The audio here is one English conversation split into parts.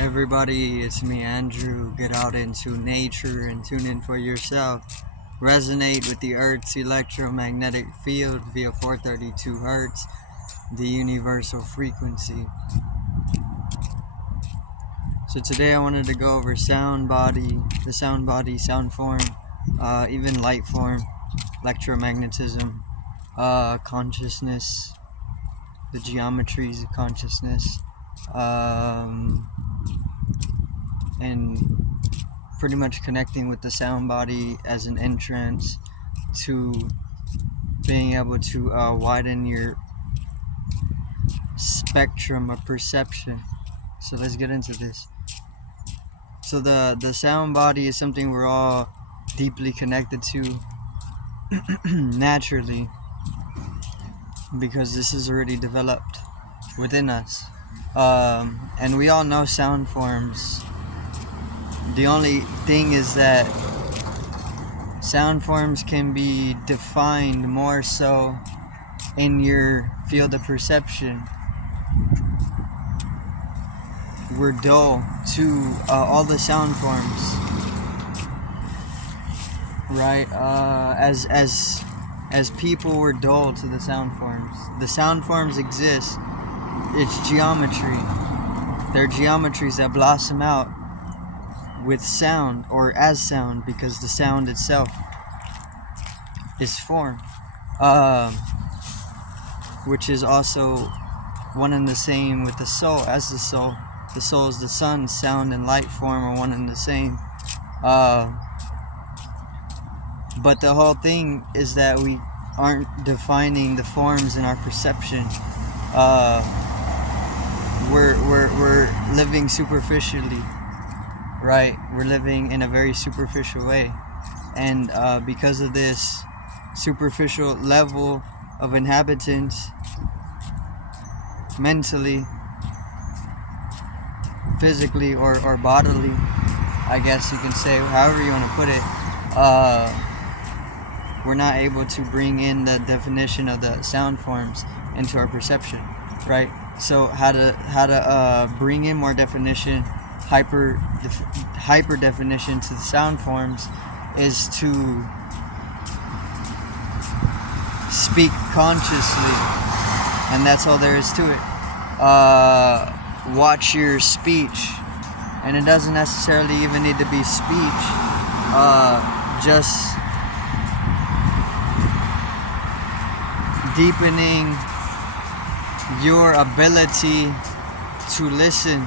Everybody, it's me, Andrew. Get out into nature and tune in for yourself. Resonate with the Earth's electromagnetic field via 432 Hertz, the universal frequency. So today I wanted to go over sound body, the sound body, sound form, even light form, electromagnetism, consciousness, the geometries of consciousness, and pretty much connecting with the sound body as an entrance to being able to widen your spectrum of perception. So let's get into this. So the sound body is something we're all deeply connected to naturally, because this is already developed within us, and we all know sound forms. The only thing is that sound forms can be defined more so in your field of perception. We're dull to all the sound forms, right? As people, we're dull to the sound forms. The sound forms exist. It's geometry. They're geometries that blossom out with sound, or as sound, because the sound itself is form, which is also one and the same with the soul. As the soul is the sun. Sound and light form are one and the same, but the whole thing is that we aren't defining the forms in our perception. We're living superficially, right? We're living in a very superficial way, and because of this superficial level of inhabitants, mentally, physically, or bodily, I guess you can say, however you want to put it, we're not able to bring in the definition of the sound forms into our perception, right? So how to bring in more definition, hyper definition to the sound forms, is to speak consciously, and that's all there is to it. Watch your speech, and it doesn't necessarily even need to be speech, just deepening your ability to listen,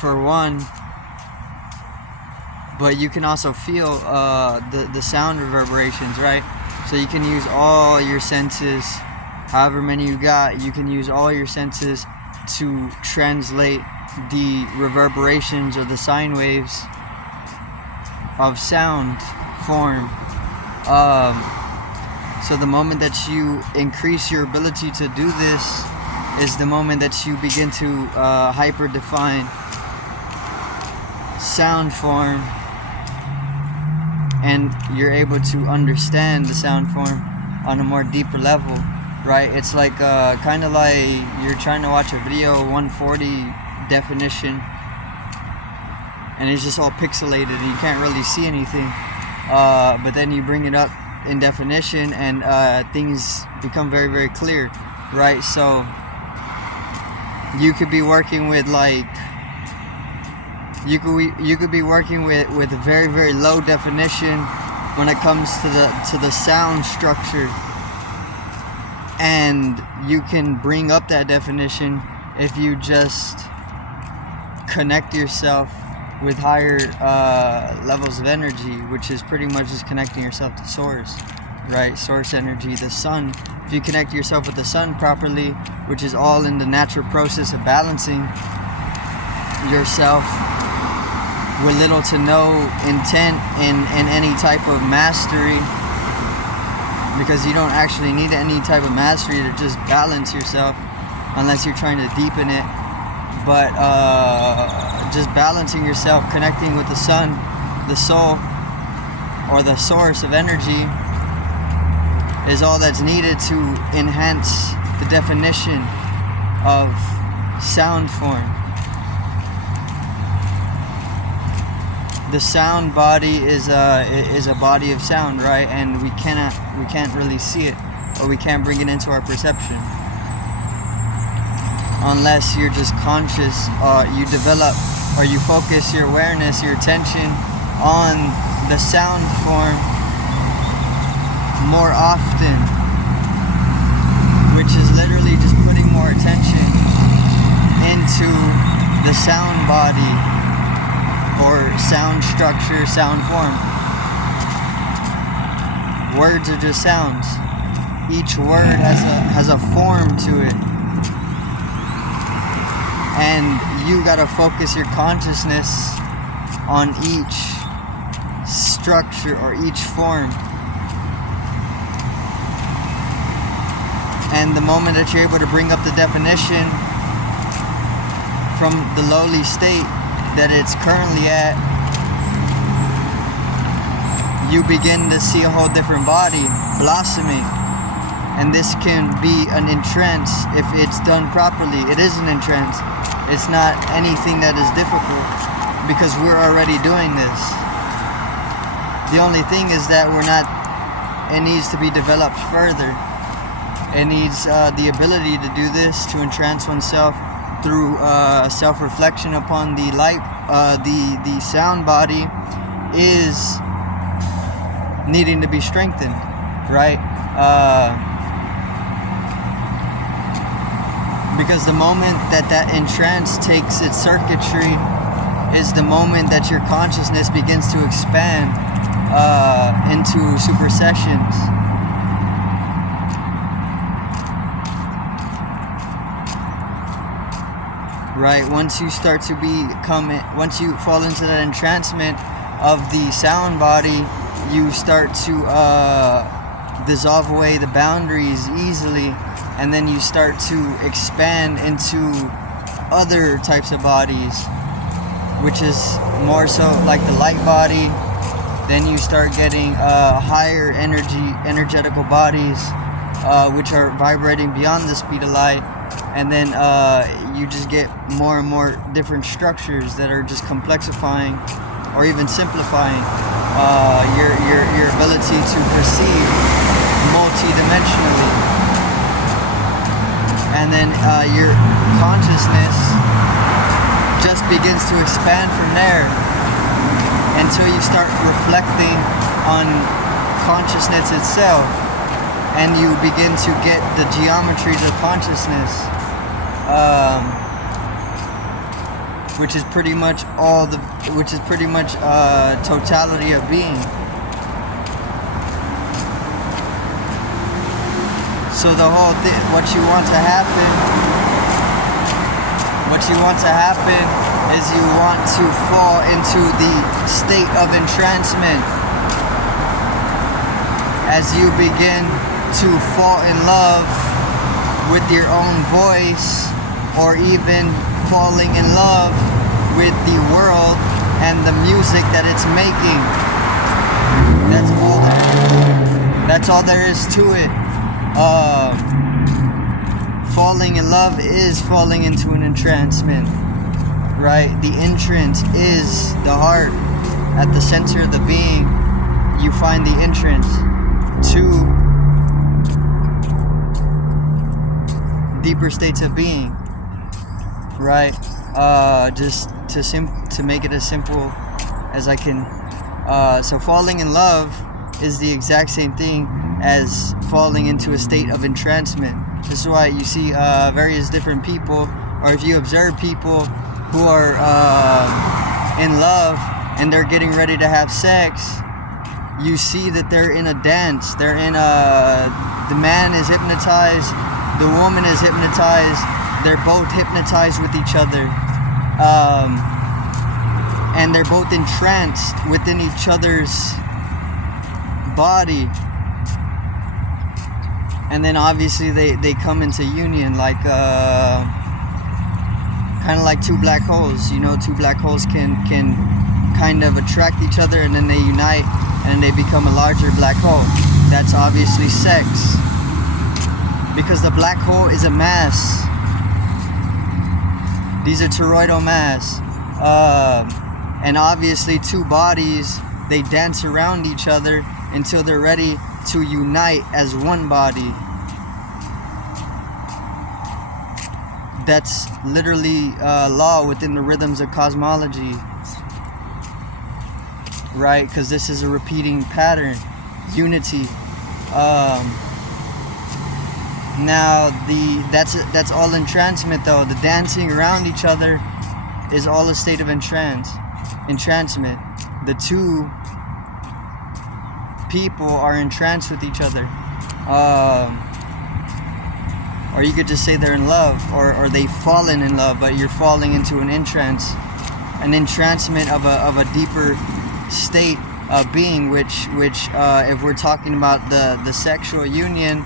for one, but you can also feel the sound reverberations, right? So you can use all your senses, however many you got. You can use all your senses to translate the reverberations or the sine waves of sound form. So the moment that you increase your ability to do this is the moment that you begin to hyper define sound form, and you're able to understand the sound form on a more deeper level, right? It's like kind of like you're trying to watch a video 140 definition, and it's just all pixelated and you can't really see anything, but then you bring it up in definition and things become very, very clear, right? So you could be working with you could be working with a very, very low definition when it comes to the sound structure, and you can bring up that definition if you just connect yourself with higher levels of energy, which is pretty much just connecting yourself to source, right? Source energy, the sun. If you connect yourself with the sun properly, which is all in the natural process of balancing yourself with little to no intent in any type of mastery, because you don't actually need any type of mastery to just balance yourself unless you're trying to deepen it. But just balancing yourself, connecting with the sun, the soul, or the source of energy, is all that's needed to enhance the definition of sound form. the sound body is a body of sound, right? And we can't really see it, or we can't bring it into our perception unless you're just conscious. You develop, or you focus your awareness, your attention on the sound form more often, which is literally just putting more attention into the sound body, or sound structure, sound form. Words are just sounds. Each word has a form to it. And you gotta focus your consciousness on each structure or each form. And the moment that you're able to bring up the definition from the lowly state that it's currently at, you begin to see a whole different body blossoming. And this can be an entrance if it's done properly. It is an entrance. It's not anything that is difficult, because we're already doing this. The only thing is that it needs to be developed further. It needs the ability to do this, to entrance oneself through self-reflection upon the light. The sound body is needing to be strengthened, right? Because the moment that entrance takes its circuitry is the moment that your consciousness begins to expand into supersessions. Right? Once you fall into that entrancement of the sound body, you start to dissolve away the boundaries easily. And then you start to expand into other types of bodies, which is more so like the light body. Then you start getting higher energetical bodies, which are vibrating beyond the speed of light. And then you just get more and more different structures that are just complexifying or even simplifying your ability to perceive multi-dimensionally. And then your consciousness just begins to expand from there until you start reflecting on consciousness itself, and you begin to get the geometries of consciousness, which is pretty much totality of being. So the whole thing, what you want to happen is you want to fall into the state of entrancement. As you begin to fall in love with your own voice, or even falling in love with the world and the music that it's making. That's all there is to it. Falling in love is falling into an entrancement, right? The entrance is the heart. At the center of the being, you find the entrance to deeper states of being, right? Just to make it as simple as I can. So falling in love is the exact same thing as falling into a state of entrancement. This is why you see various different people, or if you observe people who are in love and they're getting ready to have sex, you see that they're in a dance. The man is hypnotized, the woman is hypnotized, they're both hypnotized with each other. And they're both entranced within each other's body. And then obviously they come into union, like kind of like two black holes. You know, two black holes can kind of attract each other, and then they unite and they become a larger black hole. That's obviously sex, because the black hole is a mass. These are toroidal mass. And obviously two bodies, they dance around each other until they're ready to unite as one body. That's literally law within the rhythms of cosmology, right? Because this is a repeating pattern, unity. Now that's all entrancement though. The dancing around each other is all a state of entrancement. The two people are entranced with each other. Or you could just say they're in love, or they've fallen in love, but you're falling into an entrancement of a deeper state of being, which if we're talking about the sexual union,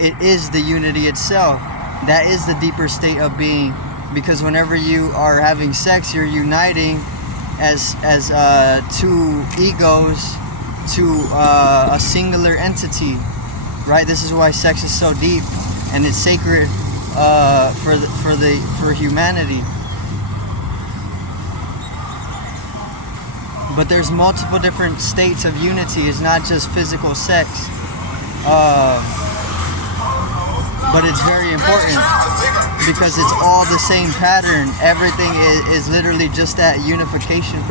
it is the unity itself. That is the deeper state of being, because whenever you are having sex, you're uniting as two egos to a singular entity, right? This is why sex is so deep and it's sacred for humanity. But there's multiple different states of unity. It's not just physical sex, but it's very important because it's all the same pattern. Everything is literally just that unification process.